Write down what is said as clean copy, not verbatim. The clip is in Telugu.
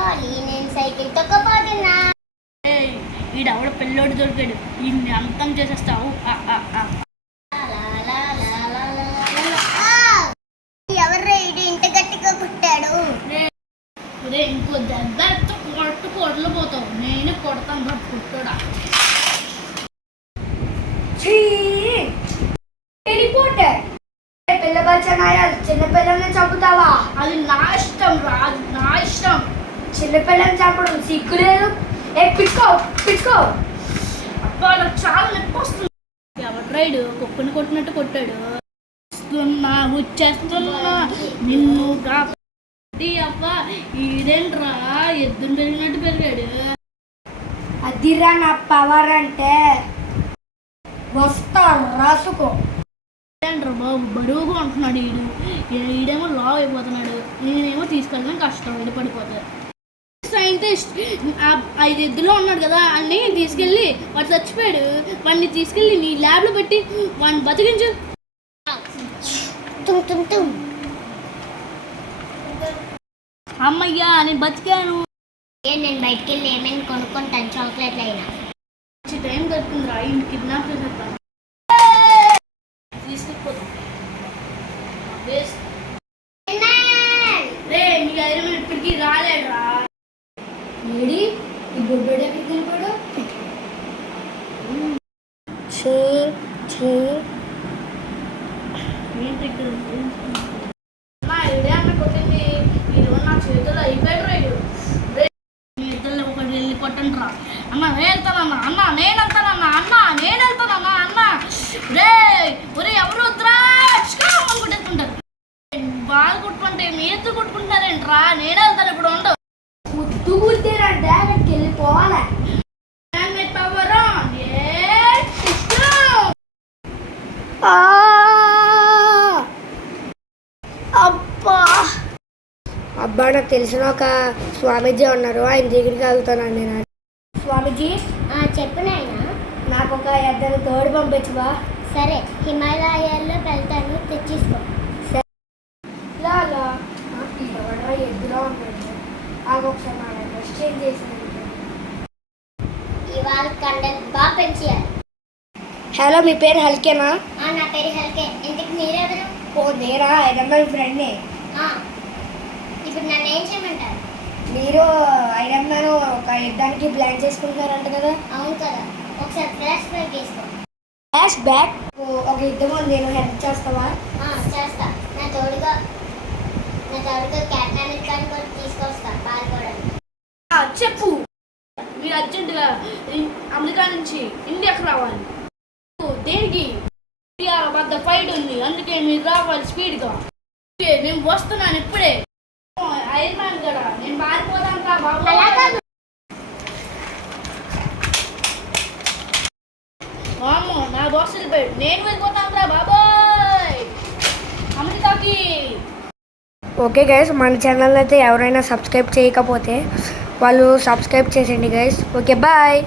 సారీ నేను సైకిల్ తొక్కపోతున్నా. ఈడెవడ పిల్లోడు దొరికాడు, ఈయన్ని అంతం చేసేస్తావు. ఎవర్రా ఇది ఇంత గట్టిగా కుట్టాడు? ఇంకో దెబ్బ కొట్లు పోతావు, నేను కొడతాను కుట్టడా. పిల్ల బచ్చనాయా చిన్నపిల్లల్ని చంపుతావా? అది నా ఇష్టం రా, నా ఇష్టం. చిన్నపిల్లని చంపడం సిగ్గు లేదు. పిచ్చుకో అబ్బా నాకు చాలా నొప్పి వస్తుంది. ఎవరు రైడు కుక్కని కొట్టినట్టు కొట్టాడు. వచ్చేస్తున్నా నిన్ను అబ్బా. ఈడేంట్రా ఎద్దును పెరిగినట్టు పెరిగాడు. అదిరా నా పవర్ అంటే. వస్తా రాసుకో. ఏంట్రా బాబు బరువుగా ఉంటున్నాడు ఈడేమో లావ్ అయిపోతున్నాడు, నేనేమో తీసుకెళ్ళడం కష్టం, ఇది పడిపోతాడు. సైంటిస్ట్ 5 ఎద్దులో ఉన్నాడు కదా, అన్ని తీసుకెళ్ళి వాడు చచ్చిపోయాడు, వాడిని తీసుకెళ్ళి నీ ల్యాబ్లో పెట్టి వాడిని బతికించు. అమ్మయ్యా నేను బతికాను. నేను బయటికి వెళ్ళి ఏమైనా కొనుక్కుంటాను, చాక్లెట్లు అయినా. టైం దొరుకుతుందిరా, ఈయన కిడ్నాప్ చేసేస్తాను. తీసుకెళ్ళిపోతాం రే, మీ ఐరన్ ఇప్పటికీ రాలేడురా. ఈ బొడ్డోడు ఎక్కడికి వెళ్ళిపోయాడు? ఇడే అన్న కొట్టింది, ఈరోజు నా చేతుల్లో అయిపోయాడు రైడు. మీ ఇద్దరు ఒకటి వెళ్ళి కొట్టండి రా. అన్న నేను వెళ్తానన్నా, అన్న నేను వెళ్తానన్నా, అన్న నేను వెళ్తానన్నా, అన్న రే ఒరే ఎవరు వద్దురా అని కొట్టేస్తుంటారు. బాగా కొట్టుకుంటే మీ ఇద్దరు కొట్టుకుంటారేంట్రా, నేనే వెళ్తాను ఇప్పుడు. ఉండవు ముద్దు గుర్తేనంటే అక్కడికి వెళ్ళిపోవాలి. అబ్బా నాకు తెలిసిన ఒక స్వామీజీ ఉన్నారు, ఆయన దగ్గరికి వెళ్తానండి నేను. స్వామీజీ చెప్పు నాయనా. నాకు ఒక 2 తోడు పంపించవా? సరే, హిమాలయాల్లో వెళ్తాను, తెచ్చేసుకో. ఎద్దులో ఉంటాడు, అది ఒకసారి మా డ్రెస్ చేంజ్ చేసింది. ఇవాళ కండలు బాగా పెంచేయాలి. హలో, మీ పేరు హల్కేనా? నా పేరు హల్కే. ఇంతకు మీరెవరు? ఓ నేరా, ఐరన్ ఫ్రెండ్నే. ఇప్పుడు నన్ను ఏం చేయమంటారు? మీరు ఐరన్ మ్యాన్ ఒక యుద్ధానికి ప్లాన్ చేసుకుంటున్నారంట కదా? అవును కదా, ఒకసారి ఫ్లాష్ బ్యాక్ చేసుకో. Flash back? ఒక యుద్ధం ఉంది, నేను హెల్ప్ చేస్తావా? చేస్తా. నా తోడుగా క్యాప్టెన్ అమెరికాని కూడా తీసుకొస్తా పాల్గొనడానికి. చెప్పు, మీరు అర్జెంటుగా అమెరికా నుంచి ఇండియాకి రావాలి. దేనికి? ఇండియా పెద్ద ఫైట్ ఉంది, అందుకే మీరు రావాలి స్పీడ్గా. నేను వస్తున్నాను ఇప్పుడే. ఐరన్ మ్యాన్ కూడా నేను పారిపోతాను రా బాబు. వామ్మో, నా బాస్ వెళ్ళిపోయాడు, నేను వెళ్ళిపోతాను రా బాబోయ్ అమెరికాకి. ఓకే గైస్, మన ఛానల్ అయితే ఎవరైనా సబ్స్క్రైబ్ చేయకపోతే వాళ్ళు సబ్స్క్రైబ్ చేసేయండి గైస్. Okay bye.